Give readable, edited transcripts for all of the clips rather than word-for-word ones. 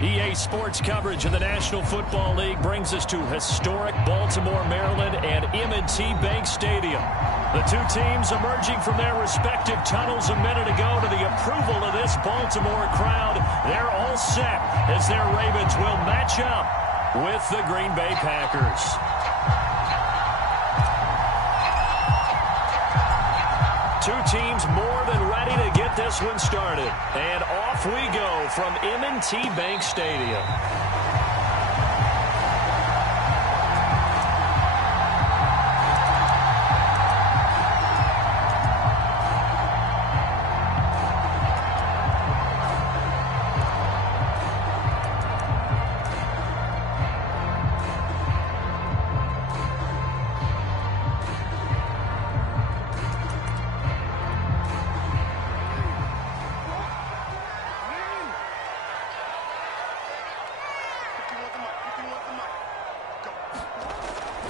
EA Sports coverage of the National Football League brings us to historic Baltimore, Maryland, and M&T Bank Stadium. The two teams emerging from their respective tunnels a minute ago to the approval of this Baltimore crowd. They're all set as their Ravens will match up with the Green Bay Packers. Two teams more than ready to get this one started. And off we go from M&T Bank Stadium.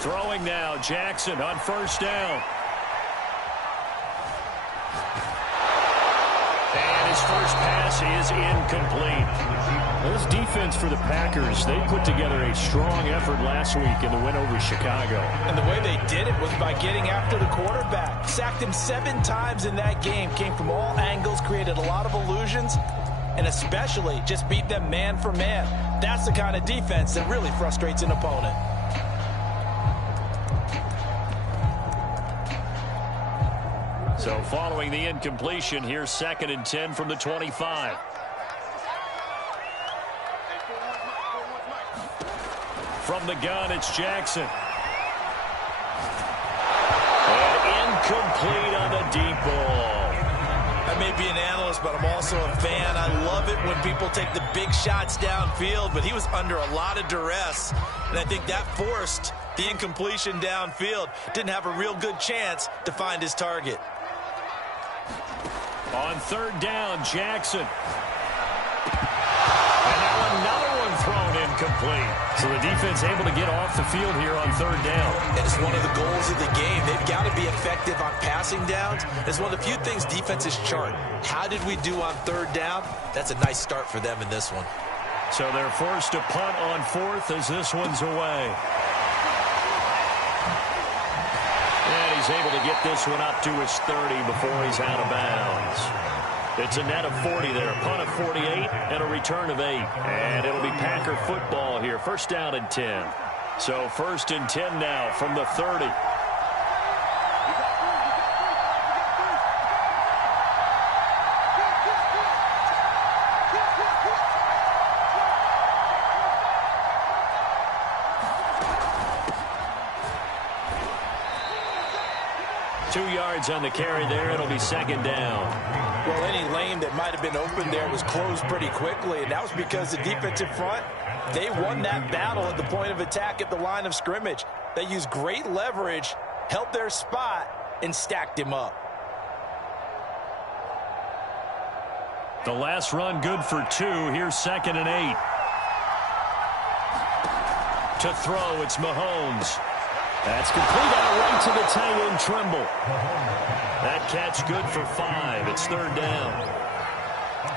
Throwing now, Jackson on first down. And his first pass is incomplete. Well, this defense for the Packers, they put together a strong effort last week in the win over Chicago. And the way they did it was by getting after the quarterback. Sacked him 7 times in that game. Came from all angles, created a lot of illusions, and especially just beat them man for man. That's the kind of defense that really frustrates an opponent. So following the incompletion, here's 2nd and 10 from the 25. From the gun, it's Jackson. And incomplete on the deep ball. I may be an analyst, but I'm also a fan. I love it when people take the big shots downfield, but he was under a lot of duress, and I think that forced the incompletion downfield. Didn't have a real good chance to find his target. On 3rd down, Jackson. And now another one thrown incomplete. So the defense able to get off the field here on 3rd down. And it's one of the goals of the game. They've got to be effective on passing downs. It's one of the few things defenses chart. How did we do on 3rd down? That's a nice start for them in this one. So they're forced to punt on 4th as this one's away. And he's able to get this one up to his 30 before he's out of bounds. It's a net of 40 there, a punt of 48, and a return of 8. And it'll be Packer football here, 1st down and 10. So 1st and 10 now from the 30. On the carry there, it'll be 2nd down. Well, any lane that might have been open there was closed pretty quickly, and that was because the defensive front, they won that battle at the point of attack at the line of scrimmage. They used great leverage, held their spot, and stacked him up. The last run good for 2. Here's 2nd and 8. To throw, it's Mahomes. That's complete out right to the tight end, Trimble. That catch good for 5. It's 3rd down.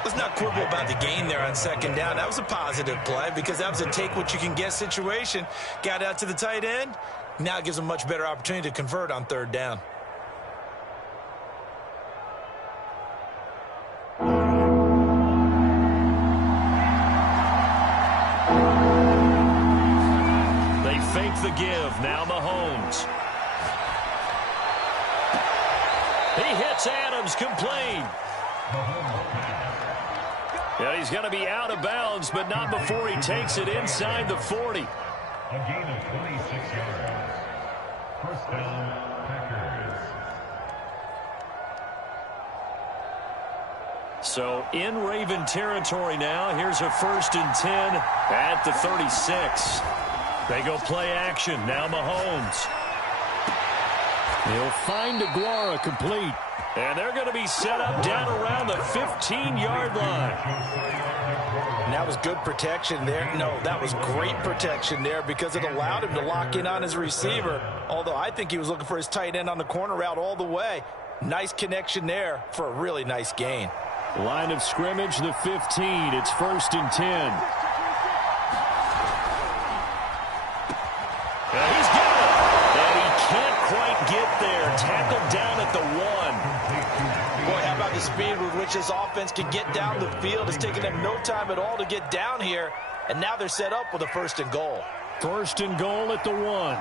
Let's not quibble about the gain there on 2nd down. That was a positive play because that was a take-what-you-can-get situation. Got out to the tight end. Now it gives them a much better opportunity to convert on 3rd down. The give, now Mahomes. He hits Adams, complete. Yeah, he's going to be out of bounds, but not before he takes it inside the 40. A gain of 26 yards. 1st down, Packers. So in Raven territory now. Here's a 1st and 10 at the 36. They go play action. Now Mahomes. He'll find Aguara, complete. And they're going to be set up down around the 15-yard line. And that was good protection there. No, that was great protection there because it allowed him to lock in on his receiver. Although I think he was looking for his tight end on the corner route all the way. Nice connection there for a really nice gain. Line of scrimmage, the 15. It's 1st and 10. speed with which this offense can get down the field. It's taken them no time at all to get down here, and now they're set up with a 1st and goal. 1st and goal at the 1.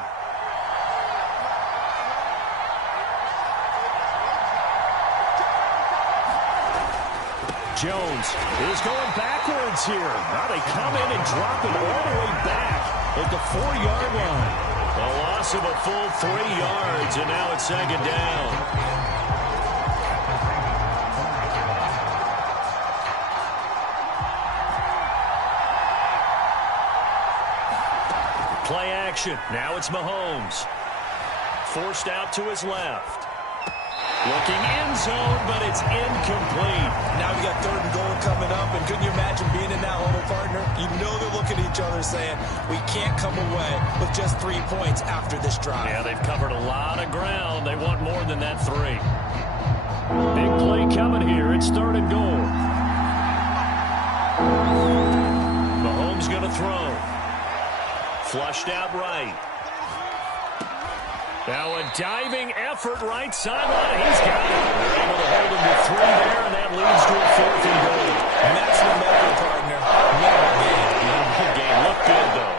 Jones is going backwards here. Now they come in and drop it all the way back at the 4-yard line. A loss of a full 3 yards, and now it's 2nd down. Play action. Now it's Mahomes. Forced out to his left. Looking end zone, but it's incomplete. Now we got 3rd and goal coming up, and couldn't you imagine being in that huddle, partner? You know they're looking at each other saying, we can't come away with just 3 points after this drive. Yeah, they've covered a lot of ground. They want more than that 3. Big play coming here. It's 3rd and goal. Mahomes going to throw. Flushed out right. Now a diving effort right sideline. He's got it. They're able to hold him to 3 there, and that leads to a 4th and goal. Maximum effort, partner. Minimal gain. Good game. Looked good, though.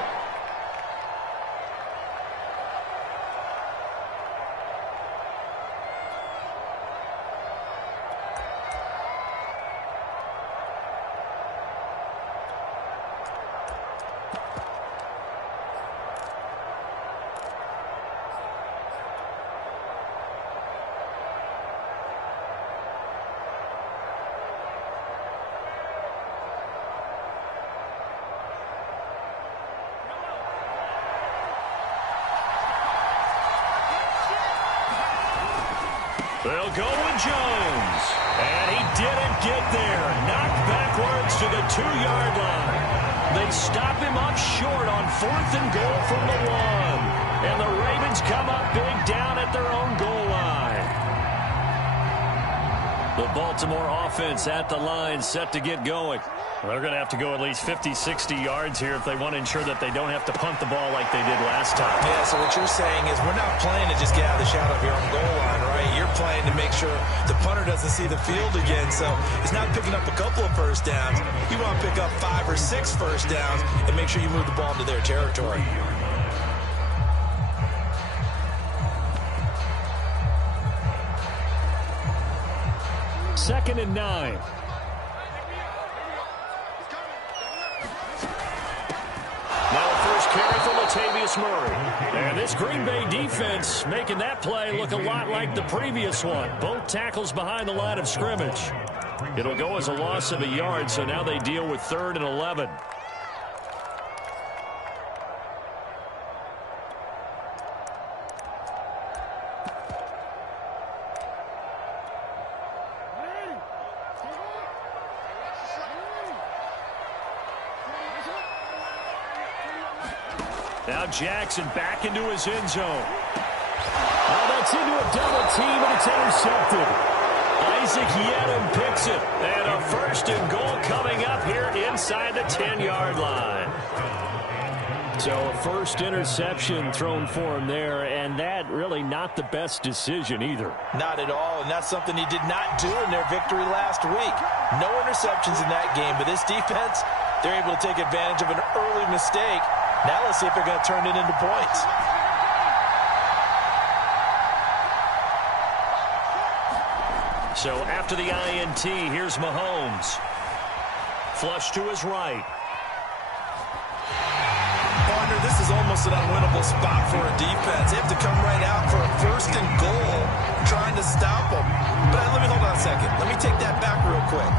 They'll go with Jones. And he didn't get there. Knocked backwards to the 2-yard line. They stop him up short on 4th and goal from the 1. And the Ravens come up big down at their own goal line. The Baltimore offense at the line, set to get going. They're going to have to go at least 50, 60 yards here if they want to ensure that they don't have to punt the ball like they did last time. Yeah, so what you're saying is we're not playing to just get out of the shadow of your own goal line, right? You're playing to make sure the punter doesn't see the field again. So it's not picking up a couple of 1st downs. You want to pick up 5 or 6 1st downs and make sure you move the ball into their territory. Second and 9. Carry for Latavius Murray. And this Green Bay defense making that play look a lot like the previous one. Both tackles behind the line of scrimmage. It'll go as a loss of a yard, so now they deal with 3rd and 11. Now Jackson back into his end zone. Now that's into a double team, and it's intercepted. Isaac Yedem picks it. And a 1st and goal coming up here inside the 10-yard line. So a 1st interception thrown for him there, and that really not the best decision either. Not at all, and that's something he did not do in their victory last week. No interceptions in that game, but this defense, they're able to take advantage of an early mistake. Now let's see if they're going to turn it into points. So after the INT, here's Mahomes. Flush to his right. Partner, this is almost an unwinnable spot for a defense. They have to come right out for a 1st and goal, trying to stop them. But let me hold on a second. Let me take that back real quick.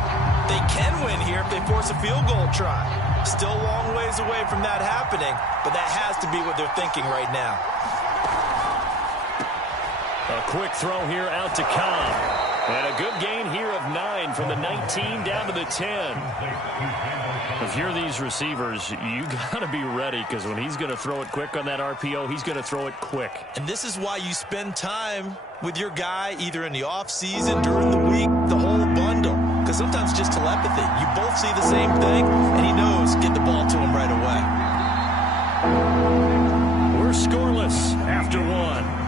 They can win here if they force a field goal try. Still a long ways away from that happening, but that has to be what they're thinking right now. A quick throw here out to Cobb. And a good gain here of 9 from the 19 down to the 10. If you're these receivers, you got to be ready, because when he's going to throw it quick on that RPO, he's going to throw it quick. And this is why you spend time with your guy either in the offseason, during the week, the whole bundle. Because sometimes it's just telepathy. You both see the same thing, and he knows get the ball to him right away. We're scoreless after 1.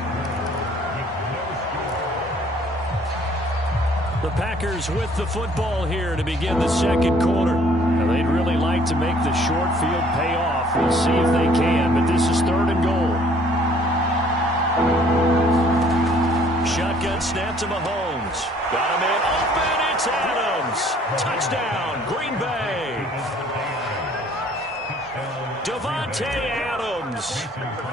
The Packers with the football here to begin the second quarter. Now, they'd really like to make the short field pay off. We'll see if they can, but this is 3rd and goal. Shotgun snap to Mahomes. Got him in. Open. It's Adams. Touchdown, Green Bay. Davante Adams,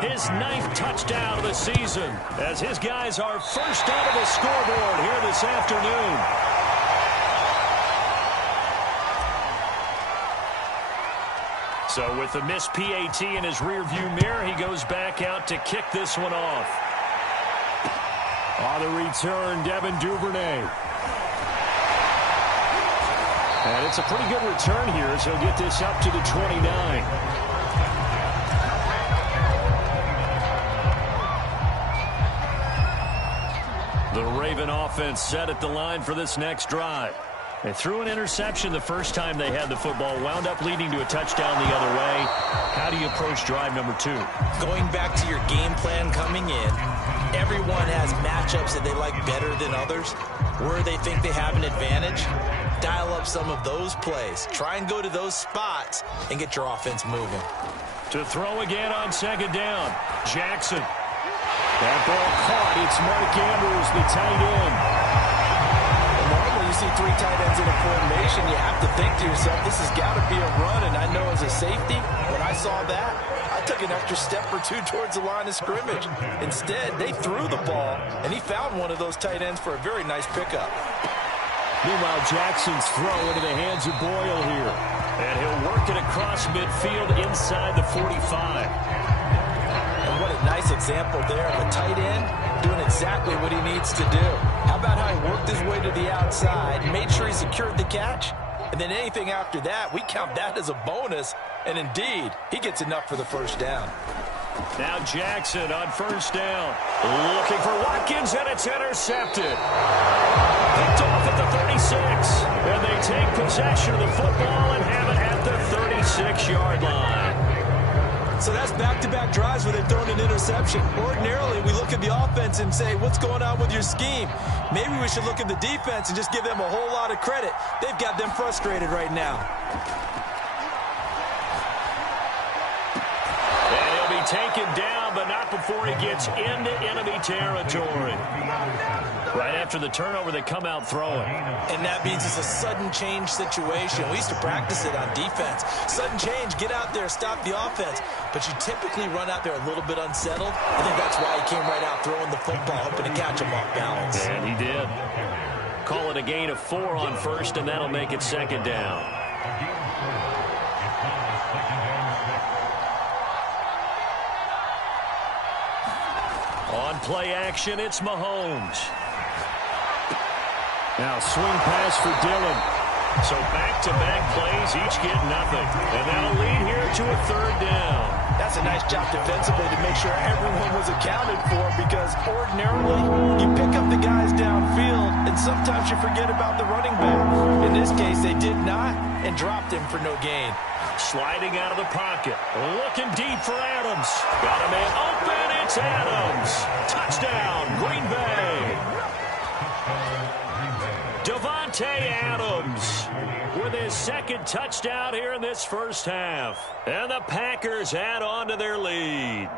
his 9th touchdown of the season, as his guys are first onto the scoreboard here this afternoon. So with the missed PAT in his rearview mirror, he goes back out to kick this one off. On the return, Devin Duvernay. And it's a pretty good return here, as he'll get this up to the 29. The Raven offense set at the line for this next drive. They threw an interception the first time they had the football, wound up leading to a touchdown the other way. How do you approach drive number 2? Going back to your game plan coming in, everyone has matchups that they like better than others, where they think they have an advantage. Dial up some of those plays. Try and go to those spots and get your offense moving. To throw again on 2nd down, Jackson. That ball caught. It's Mark Andrews, the tight end. Normally you see 3 tight ends in a formation, you have to think to yourself, this has got to be a run. And I know as a safety, when I saw that, I took an extra step or 2 towards the line of scrimmage. Instead, they threw the ball, and he found one of those tight ends for a very nice pickup. Meanwhile, Jackson's throw into the hands of Boyle here. And he'll work it across midfield inside the 45. What a nice example there of a tight end doing exactly what he needs to do. How about how he worked his way to the outside, made sure he secured the catch, and then anything after that, we count that as a bonus, and indeed, he gets enough for the first down. Now Jackson on 1st down. Looking for Watkins, and it's intercepted. Picked off at the 36, and they take possession of the football and have it at the 36-yard line. So that's back-to-back drives where they've thrown an interception. Ordinarily, we look at the offense and say, what's going on with your scheme? Maybe we should look at the defense and just give them a whole lot of credit. They've got them frustrated right now. And he'll be taken down, but not before he gets into enemy territory. Right after the turnover, they come out throwing. And that means it's a sudden change situation. We used to practice it on defense. Sudden change, get out there, stop the offense. But you typically run out there a little bit unsettled. I think that's why he came right out throwing the football, hoping to catch him off balance. And he did. Call it a gain of 4 on 1st, and that'll make it 2nd down. On play action, it's Mahomes. Now swing pass for Dillon. So back-to-back plays, each get nothing. And that'll lead here to a 3rd down. That's a nice job defensively to make sure everyone was accounted for, because ordinarily you pick up the guys downfield and sometimes you forget about the running back. In this case, they did not and dropped him for no gain. Sliding out of the pocket. Looking deep for Adams. Got a man open. It's Adams. Touchdown, Green Bay. Davante Adams with his 2nd touchdown here in this first half. And the Packers add on to their lead.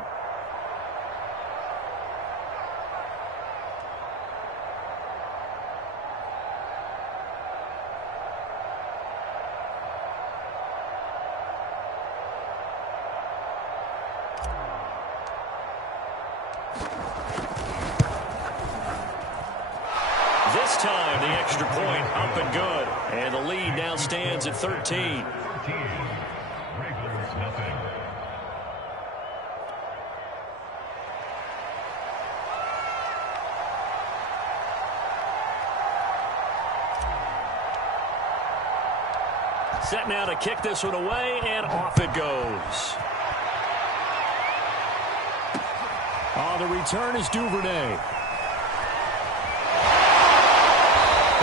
This time, the extra point up and good. And the lead now stands at 13. Set now to kick this one away, and off it goes. On the return is Duvernay.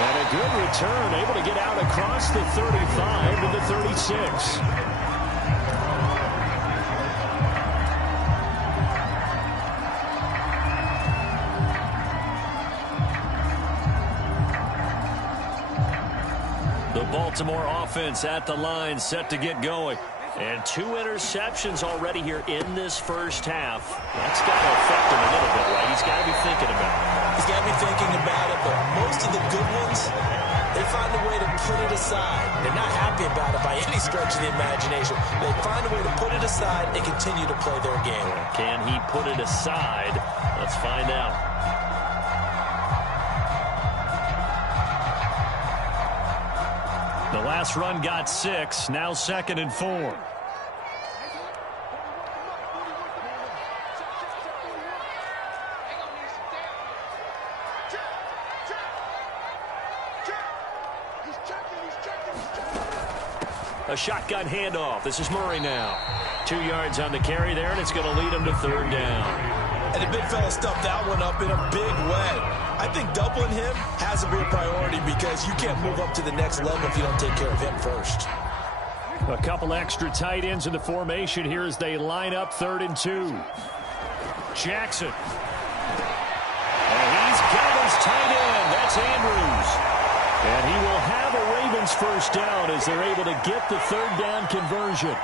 And a good return, able to get out across the 35 to the 36. The Baltimore offense at the line, set to get going. And 2 interceptions already here in this first half. That's got to affect him a little bit, right? He's got to be thinking about it. He's got to be thinking about it, but most of the good ones, they find a way to put it aside. They're not happy about it by any stretch of the imagination. They find a way to put it aside and continue to play their game. Can he put it aside? Let's find out. The last run got 6, now 2nd and 4. A shotgun handoff. This is Murray now. 2 yards on the carry there, and it's going to lead him to 3rd down. And the big fella stuffed that one up in a big way. I think doubling him has to be a priority because you can't move up to the next level if you don't take care of him first. A couple extra tight ends in the formation here as they line up 3rd and 2. Jackson. And he's got his tight end. That's Andrews. And he will have a Ravens first down as they're able to get the 3rd down conversion.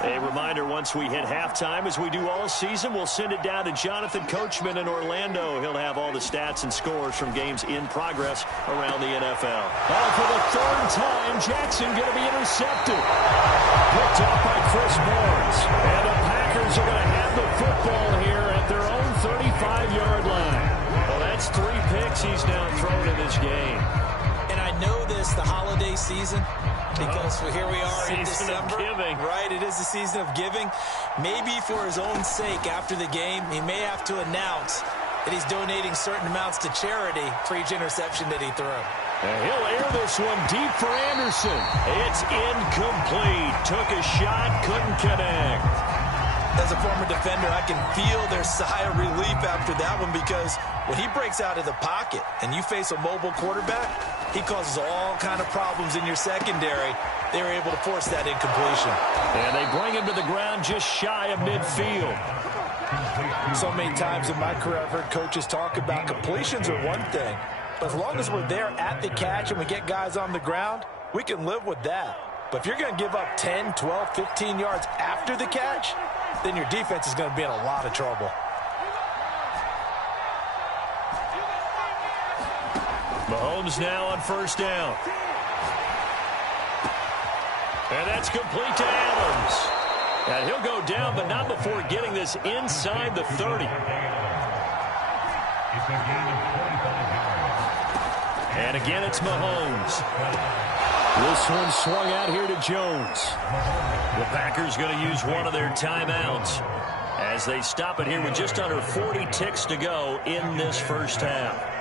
A reminder, once we hit halftime, as we do all season, we'll send it down to Jonathan Coachman in Orlando. He'll have all the stats and scores from games in progress around the NFL. Oh, for the 3rd time, Jackson going to be intercepted. Picked up by Chris Barnes. And the Packers are going to have the football here at their own 35-yard line. Well, that's 3 picks he's now thrown in this game. And I know this, the holiday season, because here we are in December. Season of giving. Right, it is the season of giving. Maybe for his own sake after the game, he may have to announce that he's donating certain amounts to charity for each interception that he threw. And he'll air this one deep for Anderson. It's incomplete. Took a shot, couldn't connect. As a former defender, I can feel their sigh of relief after that one because when he breaks out of the pocket and you face a mobile quarterback, he causes all kind of problems in your secondary. They were able to force that incompletion. And they bring him to the ground just shy of midfield. So many times in my career, I've heard coaches talk about completions are one thing, but as long as we're there at the catch and we get guys on the ground, we can live with that. But if you're going to give up 10, 12, 15 yards after the catch, then your defense is going to be in a lot of trouble. Mahomes now on 1st down. And that's complete to Adams. And he'll go down, but not before getting this inside the 30. And again, it's Mahomes. This one swung out here to Jones. The Packers going to use one of their timeouts as they stop it here with just under 40 ticks to go in this first half.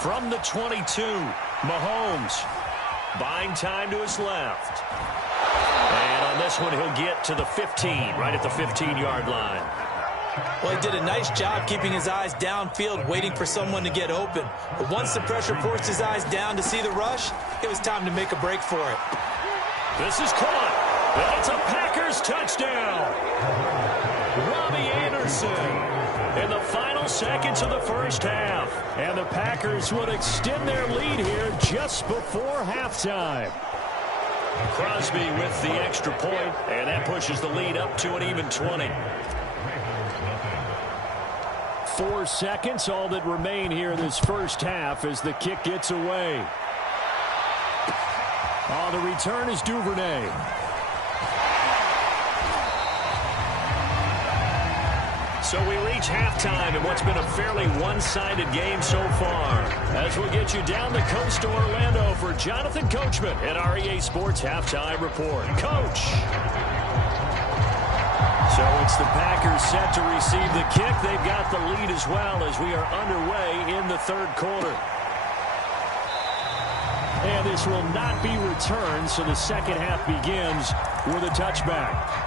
From the 22, Mahomes buying time to his left. And on this one, he'll get to the 15, right at the 15-yard line. Well, he did a nice job keeping his eyes downfield, waiting for someone to get open. But once the pressure forced his eyes down to see the rush, it was time to make a break for it. This is caught. And it's a Packers touchdown. Robbie Anderson in the final seconds of the first half. And the Packers would extend their lead here just before halftime. Crosby with the extra point, and that pushes the lead up to an even 20. 4 seconds, all that remain here in this first half as the kick gets away. On the return is Duvernay. So we reach halftime in what's been a fairly one-sided game so far. As we'll get you down the coast to Orlando for Jonathan Coachman at our EA Sports Halftime Report. Coach! So it's the Packers set to receive the kick. They've got the lead as well as we are underway in the 3rd quarter. And this will not be returned, so the second half begins with a touchback.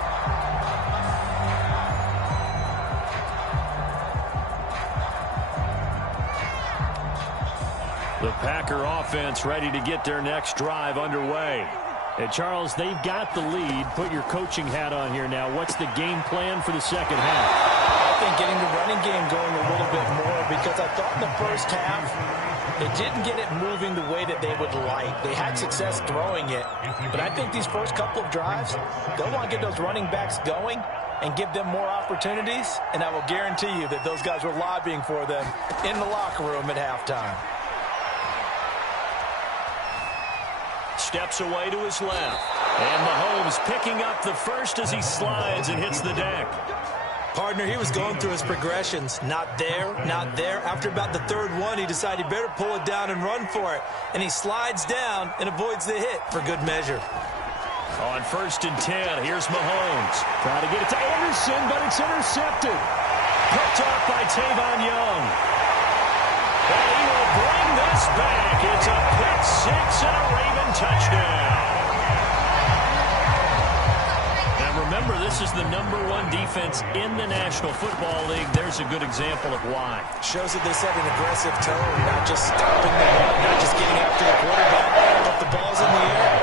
The Packer offense ready to get their next drive underway. And Charles, they've got the lead. Put your coaching hat on here now. What's the game plan for the second half? I think getting the running game going a little bit more, because I thought in the first half they didn't get it moving the way that they would like. They had success throwing it, but I think these first couple of drives, they'll want to get those running backs going and give them more opportunities, and I will guarantee you that those guys were lobbying for them in the locker room at halftime. Steps away to his left. And Mahomes picking up the first as he slides and hits the deck. Partner, he was going through his progressions. Not there, not there. After about the third one, he decided he better pull it down and run for it. And he slides down and avoids the hit for good measure. On 1st and 10, here's Mahomes. Trying to get it to Anderson, but it's intercepted. Picked off by Tavon Young. And he will bring this back. It's a pick six and a Raven touchdown. Now remember, this is the #1 defense in the National Football League. There's a good example of why. Shows that they set an aggressive tone, not just stopping the run, not just getting after the quarterback. If the ball's in the air,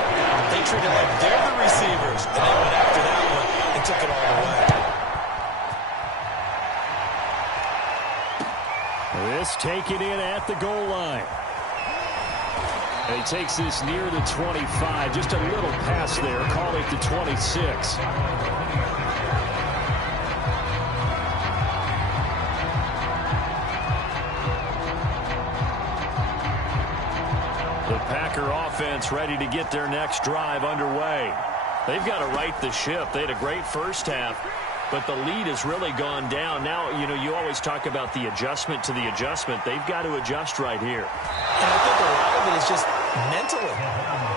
they treat it like they're the receivers, and they went after that one and took it all the way. This taken in at the goal line. And he takes this near the 25. Just a little pass there. Call it the 26. The Packer offense ready to get their next drive underway. They've got to right the ship. They had a great first half, but the lead has really gone down. Now, you know, you always talk about the adjustment to the adjustment. They've got to adjust right here. And I think a lot of it is just mentally.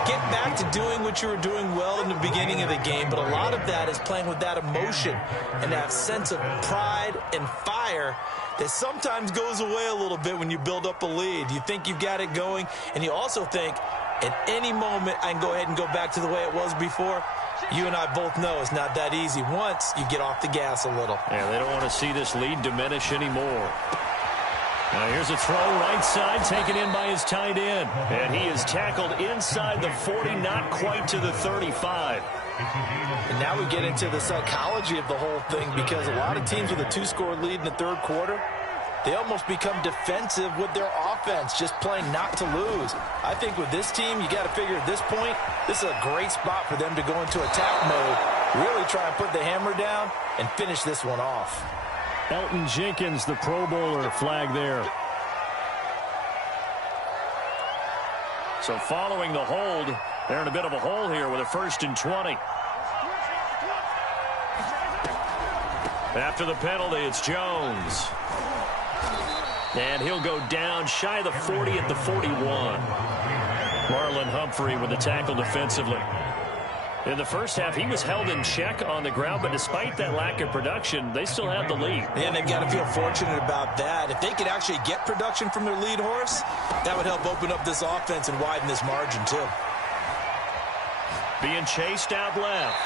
Get back to doing what you were doing well in the beginning of the game, but a lot of that is playing with that emotion and that sense of pride and fire that sometimes goes away a little bit when you build up a lead. You think you've got it going, and you also think at any moment I can go ahead and go back to the way it was before. You and I both know it's not that easy once you get off the gas a little. Yeah, they don't want to see this lead diminish anymore. Now here's a throw right side, taken in by his tight end. And he is tackled inside the 40, not quite to the 35. And now we get into the psychology of the whole thing, because a lot of teams with a 2-score lead in the third quarter, they almost become defensive with their offense, just playing not to lose. I think with this team, you got to figure at this point, this is a great spot for them to go into attack mode, really try and put the hammer down and finish this one off. Elton Jenkins, the Pro Bowler, flag there. So following the hold, they're in a bit of a hole here with a 1st and 20. After the penalty, it's Jones. And he'll go down shy of the 40 at the 41. Marlon Humphrey with the tackle defensively. In the first half, he was held in check on the ground, but despite that lack of production, they still have the lead. And they've got to feel fortunate about that. If they could actually get production from their lead horse, that would help open up this offense and widen this margin too. Being chased out left.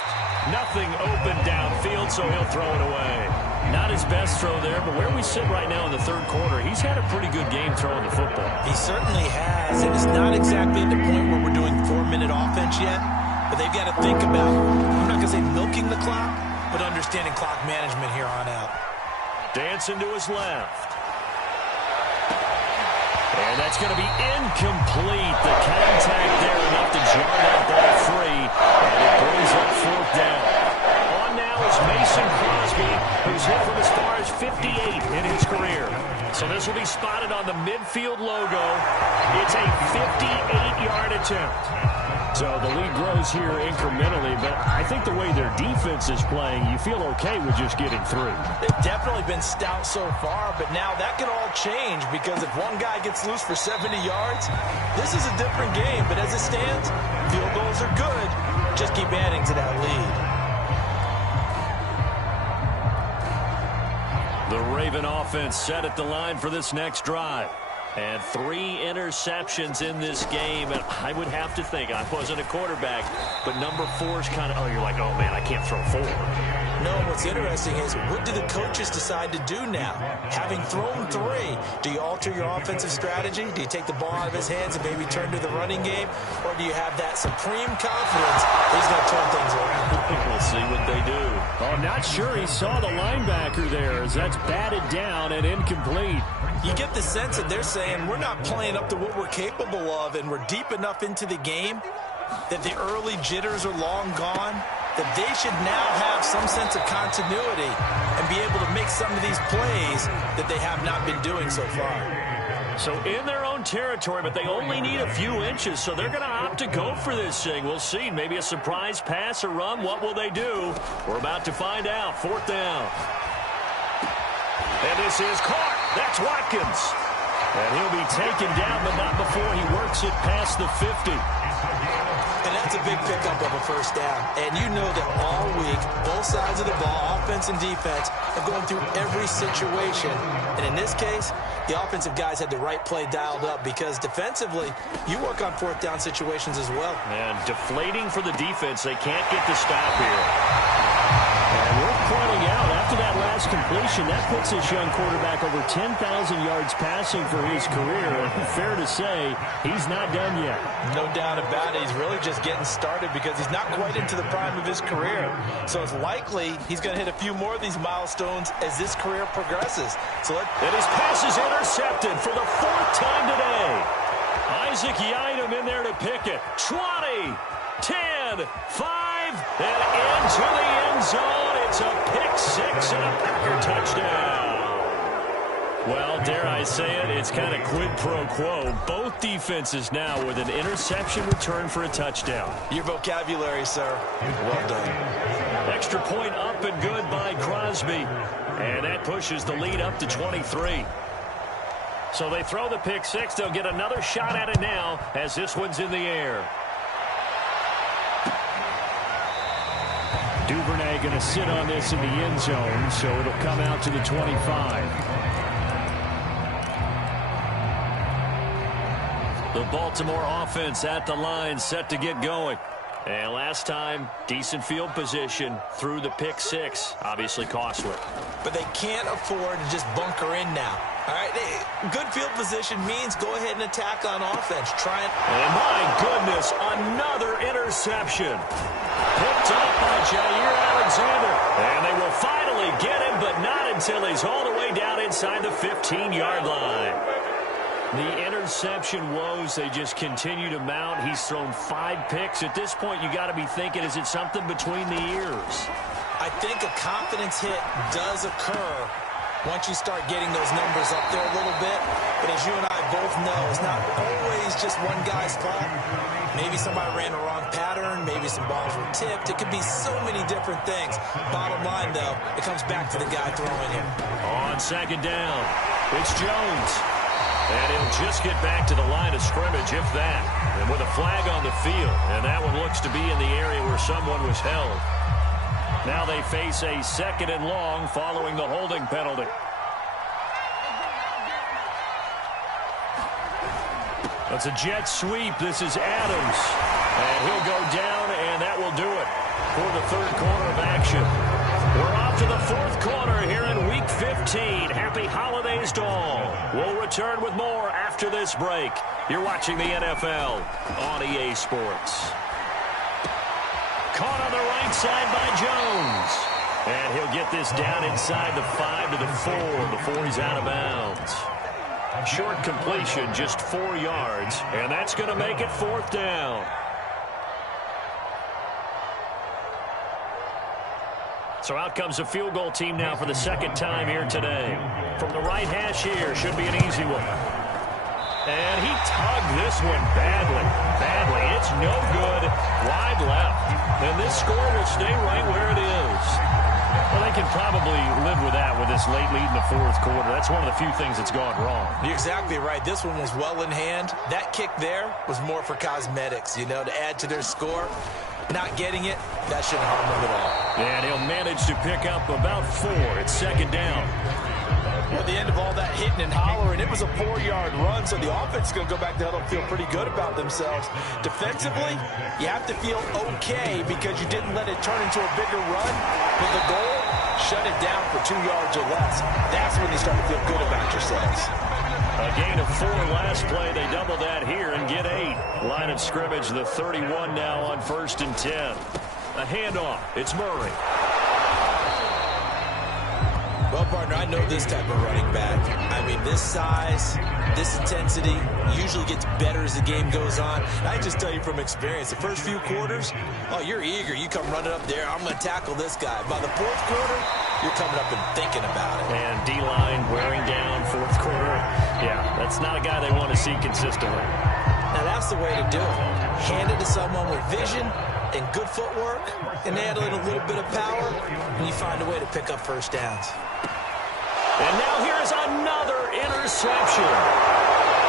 Nothing open downfield, so he'll throw it away. Not his best throw there, but where we sit right now in the third quarter, he's had a pretty good game throwing the football. He certainly has, and it's not exactly at the point where we're doing 4-minute offense yet, but they've got to think about, I'm not going to say milking the clock, but understanding clock management here on out. Dancing to his left. And that's going to be incomplete. The contact there enough to jar that ball free, and it brings up 4th down. On now is Mason Crosby, who's hit from as far as 58 in his career. So this will be spotted on the midfield logo. It's a 58-yard attempt. So the lead grows here incrementally, but I think the way their defense is playing, you feel okay with just getting through. They've definitely been stout so far, but now that could all change, because if one guy gets loose for 70 yards, this is a different game. But as it stands, field goals are good. Just keep adding to that lead. The Raven offense set at the line for this next drive. And 3 interceptions in this game. And I would have to think, I wasn't a quarterback, but number 4 is kind of, oh, you're like, oh, man, I can't throw 4. No, what's interesting is what do the coaches decide to do now? Having thrown 3, do you alter your offensive strategy? Do you take the ball out of his hands and maybe turn to the running game? Or do you have that supreme confidence he's going to turn things around? We'll see what they do. Oh, I'm not sure he saw the linebacker there as that's batted down and incomplete. You get the sense that they're saying we're not playing up to what we're capable of, and we're deep enough into the game that the early jitters are long gone, that they should now have some sense of continuity and be able to make some of these plays that they have not been doing so far. So in their own territory, but they only need a few inches, so they're going to opt to go for this thing. We'll see. Maybe a surprise pass or run. What will they do? We're about to find out. 4th down. And this is caught. That's Watkins. And he'll be taken down, but not before he works it past the 50. And that's a big pickup of a first down. And you know that all week, both sides of the ball, offense and defense, are going through every situation. And in this case, the offensive guys had the right play dialed up because defensively, you work on 4th down situations as well. And deflating for the defense. They can't get the stop here. And we're pointing out, after that last completion, that puts this young quarterback over 10,000 yards passing for his career. And fair to say, he's not done yet. No doubt about it. He's really just getting started because he's not quite into the prime of his career. So it's likely he's going to hit a few more of these milestones as this career progresses. And his pass is intercepted for the 4th time today. Isaac Yiadom in there to pick it. 20, 10, 5, and into the end zone. It's a pick 6 and a Packer touchdown. Well, dare I say it, it's kind of quid pro quo. Both defenses now with an interception return for a touchdown. Your vocabulary, sir. Well done. Extra point up and good by Crosby. And that pushes the lead up to 23. So they throw the pick 6. They'll get another shot at it now as this one's in the air. Duvernay going to sit on this in the end zone, so it'll come out to the 25. The Baltimore offense at the line, set to get going. And last time, decent field position through the pick 6. Obviously costly. But they can't afford to just bunker in now. All right, good field position means go ahead and attack on offense. And my goodness, another interception. Picked up by Jair Alexander. And they will finally get him, but not until he's all the way down inside the 15-yard line. The interception woes, they just continue to mount. He's thrown 5 picks. At this point, you got to be thinking, is it something between the ears? I think a confidence hit does occur once you start getting those numbers up there a little bit. But as you and I both know, it's not always just one guy's fault. Maybe somebody ran a wrong pattern. Maybe some balls were tipped. It could be so many different things. Bottom line, though, it comes back to the guy throwing him. On 2nd down, it's Jones. And he'll just get back to the line of scrimmage, if that. And with a flag on the field. And that one looks to be in the area where someone was held. Now they face a 2nd and long following the holding penalty. That's a jet sweep. This is Adams. And he'll go down, and that will do it for the 3rd quarter of action. We're off to the 4th quarter here in Week 15. Happy holidays to all. We'll return with more after this break. You're watching the NFL on EA Sports. Caught on the right side by Jones. And he'll get this down inside the 5 to the 4 before he's out of bounds. Short completion, just 4 yards. And that's going to make it 4th down. So out comes the field goal team now for the 2nd time here today. From the right hash here, should be an easy one. And he tugged this one badly. It's no good. Wide left. And this score will stay right where it is. Well, they can probably live with that with this late lead in the 4th quarter. That's one of the few things that's gone wrong. You're exactly right. This one was well in hand. That kick there was more for cosmetics, to add to their score. Not getting it, that shouldn't harm them at all. And he'll manage to pick up about 4. It's 2nd down. At the end of all that hitting and hollering, it was a 4-yard run, so the offense is going to go back to huddle and feel pretty good about themselves. Defensively, you have to feel okay because you didn't let it turn into a bigger run. But the goal shut it down for 2 yards or less. That's when you start to feel good about yourselves. A gain of 4 last play. They double that here and get 8. Line of scrimmage, the 31 now on 1st and 10. A handoff. It's Murray. Well, partner, I know this type of running back. I mean, this size, this intensity usually gets better as the game goes on. I just tell you from experience, the first few quarters, oh, you're eager. You come running up there, I'm going to tackle this guy. By the 4th quarter, you're coming up and thinking about it. And D-line wearing down 4th quarter. Yeah, that's not a guy they want to see consistently. Now, that's the way to do it. Hand it to someone with vision and good footwork, and add in a little bit of power, and you find a way to pick up first downs. And now here's another interception.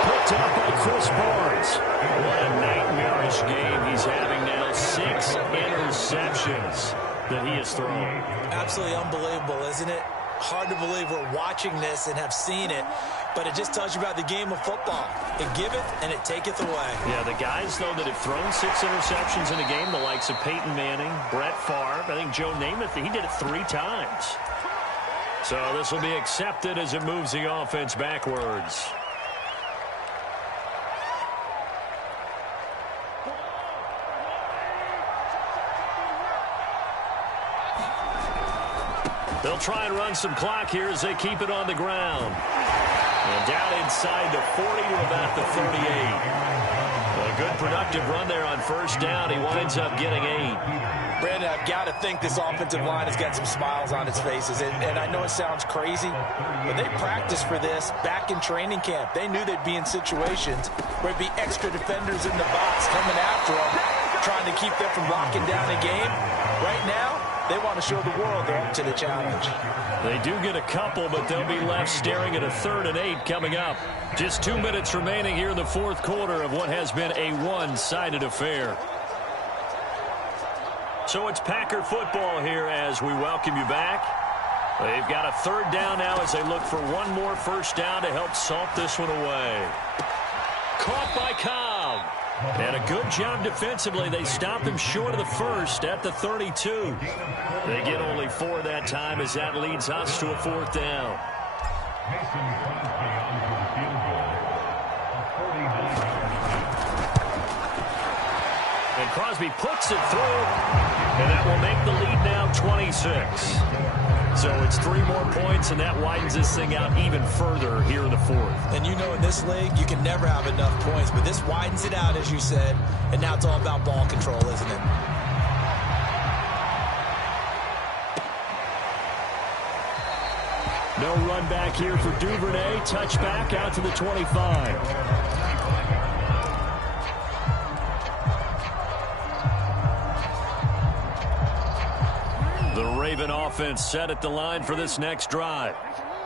Picked up by Chris Barnes. What a nightmarish game he's having now. 6 interceptions that he has thrown. Absolutely unbelievable, isn't it? Hard to believe we're watching this and have seen it, but it just tells you about the game of football. It giveth and it taketh away. Yeah, the guys, though, that have thrown 6 interceptions in a game, the likes of Peyton Manning, Brett Favre, I think Joe Namath, he did it 3 times. So this will be accepted as it moves the offense backwards. They'll try and run some clock here as they keep it on the ground. And down inside the 40 to about the 38. A good productive run there on 1st down. He winds up getting 8. Brandon, I've got to think this offensive line has got some smiles on its faces. And I know it sounds crazy, but they practiced for this back in training camp. They knew they'd be in situations where there'd be extra defenders in the box coming after them, trying to keep them from locking down a game. Right now, they want to show the world they're up to the challenge. They do get a couple, but they'll be left staring at a 3rd and 8 coming up. Just 2 minutes remaining here in the 4th quarter of what has been a one-sided affair. So it's Packer football here as we welcome you back. They've got a 3rd down now as they look for one more 1st down to help salt this one away. Caught by Cobb. And a good job defensively. They stop him short of the 1st at the 32. They get only 4 that time as that leads us to a 4th down. And Crosby puts it through, and that will make the lead now 26. So it's 3 more points, and that widens this thing out even further here in the 4th. And you know in this league, you can never have enough points, but this widens it out, as you said, and now it's all about ball control, isn't it? No run back here for Duvernay. Touchback out to the 25. The Raven offense set at the line for this next drive.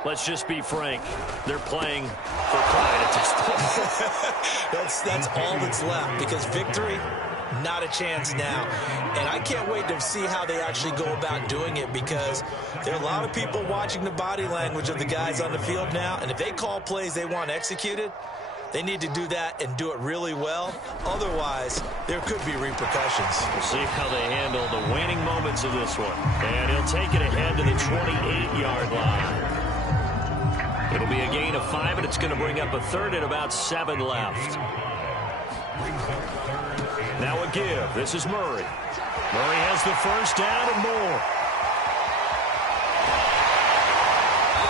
Let's just be frank. They're playing for pride at this point. That's all that's left, because victory, not a chance now. And I can't wait to see how they actually go about doing it, because there are a lot of people watching the body language of the guys on the field now, and if they call plays they want executed, they need to do that and do it really well. Otherwise, there could be repercussions. We'll see how they handle the waning moments of this one. And he'll take it ahead to the 28-yard line. It'll be a gain of 5, and it's going to bring up a 3rd and about 7 left. Now a give. This is Murray. Murray has the 1st down and more.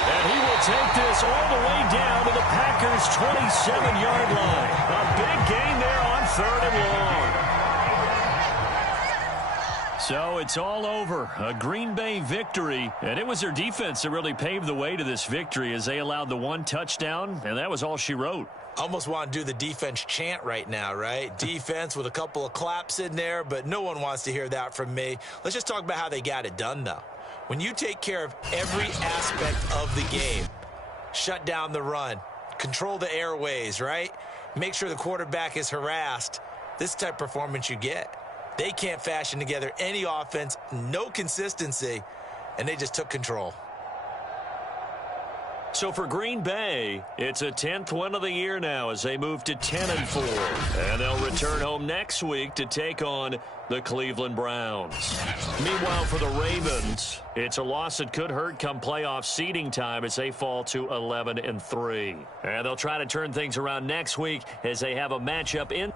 And he will take this all the way down to the Packers' 27-yard line. A big gain there on 3rd and long. So it's all over. A Green Bay victory. And it was their defense that really paved the way to this victory as they allowed the 1 touchdown, and that was all she wrote. Almost want to do the defense chant right now, right? Defense with a couple of claps in there, but no one wants to hear that from me. Let's just talk about how they got it done, though. When you take care of every aspect of the game, shut down the run, control the airways, right? Make sure the quarterback is harassed. This type of performance you get. They can't fashion together any offense, no consistency, and they just took control. So for Green Bay, it's a 10th win of the year now as they move to 10-4. And they'll return home next week to take on the Cleveland Browns. Meanwhile, for the Ravens, it's a loss that could hurt come playoff seeding time as they fall to 11-3. And they'll try to turn things around next week as they have a matchup in